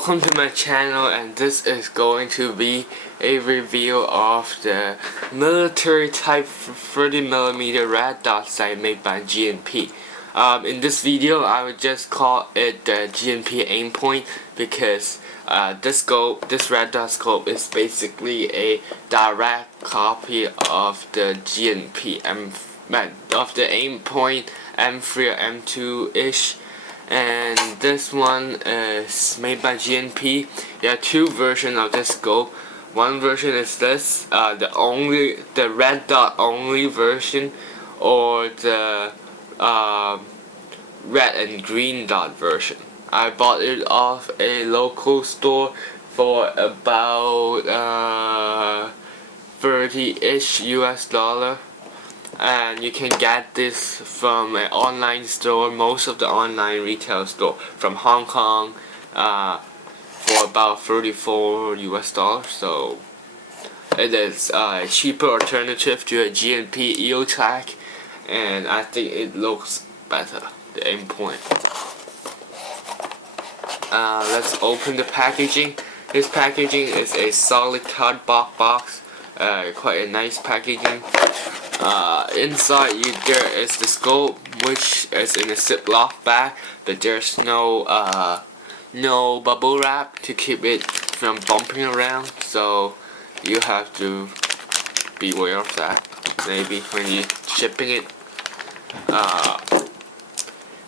welcome to my channel, and this is going to be a review of the military type 30mm red dot sight made by G&P. In this video I would just call it the G&P Aimpoint because this red dot scope is basically a direct copy of the G&P Aimpoint M3 or M2-ish. And this one is made by G&P. There are two versions of this scope. One version is this, the red dot only version, or the red and green dot version. I bought it off a local store for about 30-ish US$. And you can get this from an online store, most of the online retail store from Hong Kong, for about 34 US$. So it is a cheaper alternative to a G&P EOTech, and I think it looks better, the Aimpoint. Let's open the packaging. This packaging is a solid cardboard box, quite a nice packaging. Inside there is the scope, which is in a Ziploc bag, but there's no bubble wrap to keep it from bumping around, so you have to be aware of that maybe when you're shipping it.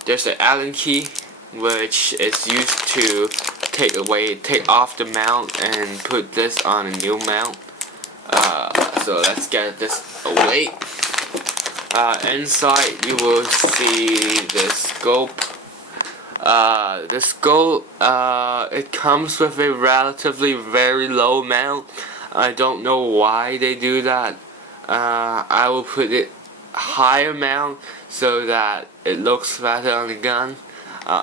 There's an Allen key, which is used to take off the mount and put this on a new mount. So let's get this away. Inside you will see the scope. It comes with a relatively very low mount. I don't know why they do that. I will put it higher mount so that it looks better on the gun.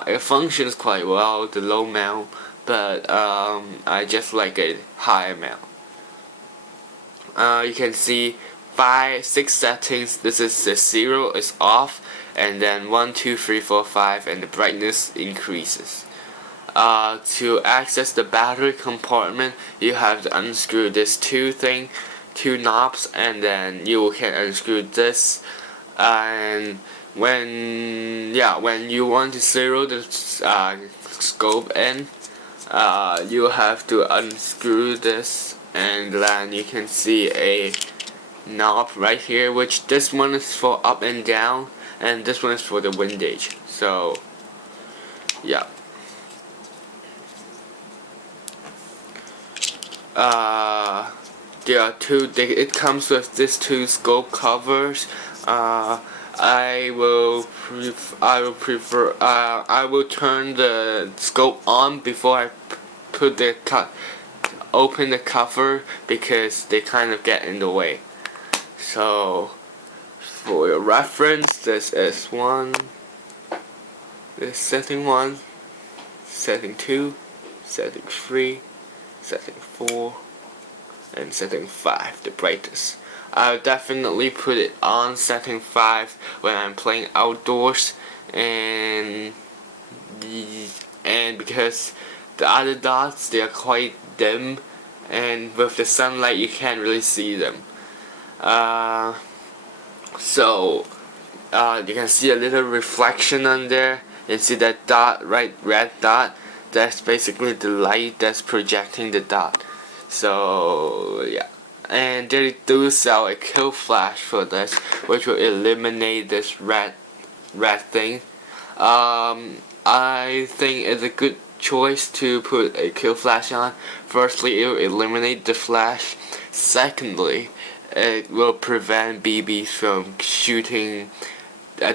It functions quite well, the low mount, but I just like a higher mount. You can see 6 settings. This is the 0 is off, and then 1, 2, 3, 4, 5, and the brightness increases. To access the battery compartment, you have to unscrew this two knobs, and then you can unscrew this. And when you want to zero the scope in, you have to unscrew this, and then you can see a knob right here, which this one is for up and down, and this one is for the windage. So yeah, there are it comes with these two scope covers. I will turn the scope on before I open the cover, because they kind of get in the way. So for your reference, this is setting 1, setting 2, setting 3, setting 4, and setting 5, the brightest. I'll definitely put it on setting 5 when I'm playing outdoors, and because the other dots, they are quite dim, and with the sunlight you can't really see them. So you can see a little reflection on there. You see that dot, right, red dot? That's basically the light that's projecting the dot. So yeah, and they do sell a kill flash for this, which will eliminate this red thing. I think it's a good choice to put a kill flash on. Firstly, it will eliminate the flash. Secondly, it will prevent BBs from shooting,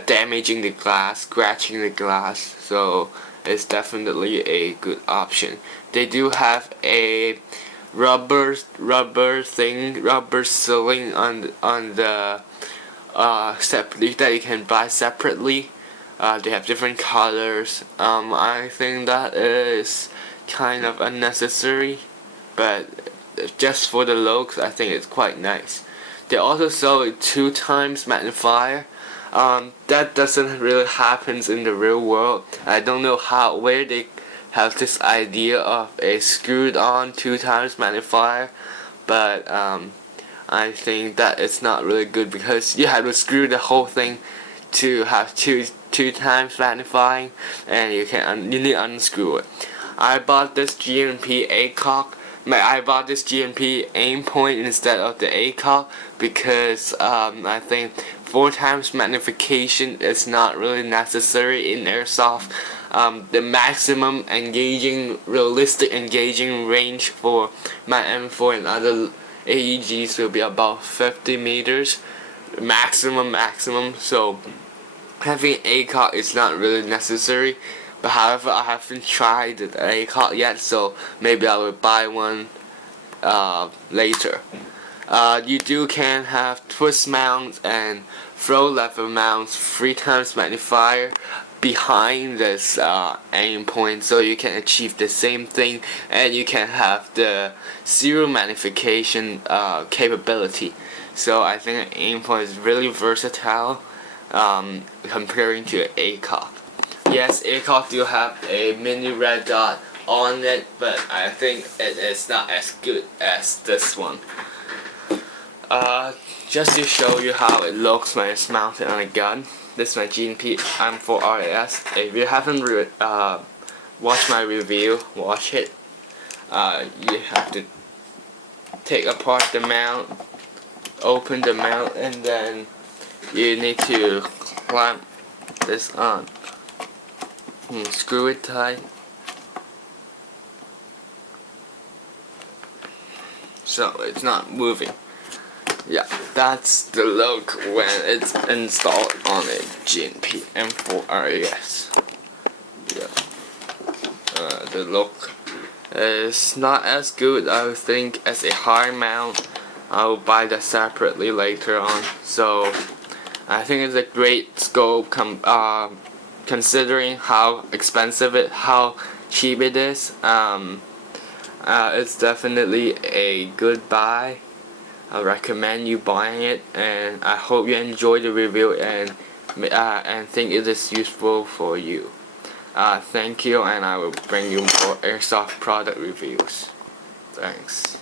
damaging the glass, scratching the glass. So it's definitely a good option. They do have a rubber sealing on the separately that you can buy separately. They have different colors. I think that is kind of unnecessary, but just for the looks, I think it's quite nice. They also sell a 2 times magnifier. That doesn't really happen in the real world. I don't know where they have this idea of a screwed on 2x magnifier, but I think that it's not really good because you have to screw the whole thing to have two times magnifying, and you need to unscrew it. I bought this G&P I bought this G&P Aimpoint instead of the ACOG because I think 4 times magnification is not really necessary in airsoft. The maximum realistic engaging range for my M4 and other AEGs will be about 50 meters maximum, so having ACOG is not really necessary. But however, I haven't tried the ACOG yet, so maybe I will buy one later. You can have twist mounts and throw lever mounts 3 times magnifier behind this aim point, so you can achieve the same thing, and you can have the zero magnification capability. So I think an aim point is really versatile comparing to ACOG. Yes, ACOG do have a mini red dot on it, but I think it is not as good as this one. Just to show you how it looks when it's mounted on a gun, this is my G&P Aimpoint RAS. If you haven't watched my review, watch it. You have to take apart the mount, open the mount, and then you need to clamp this on. Screw it tight. So it's not moving. Yeah, that's the look when it's installed on a G&P M4 RAS. Yeah. The look is not as good, I would think, as a hard mount. I'll buy that separately later on. So I think it's a great scope considering how how cheap it is. It's definitely a good buy. I recommend you buying it, and I hope you enjoy the review and think it is useful for you. Thank you, and I will bring you more airsoft product reviews. Thanks.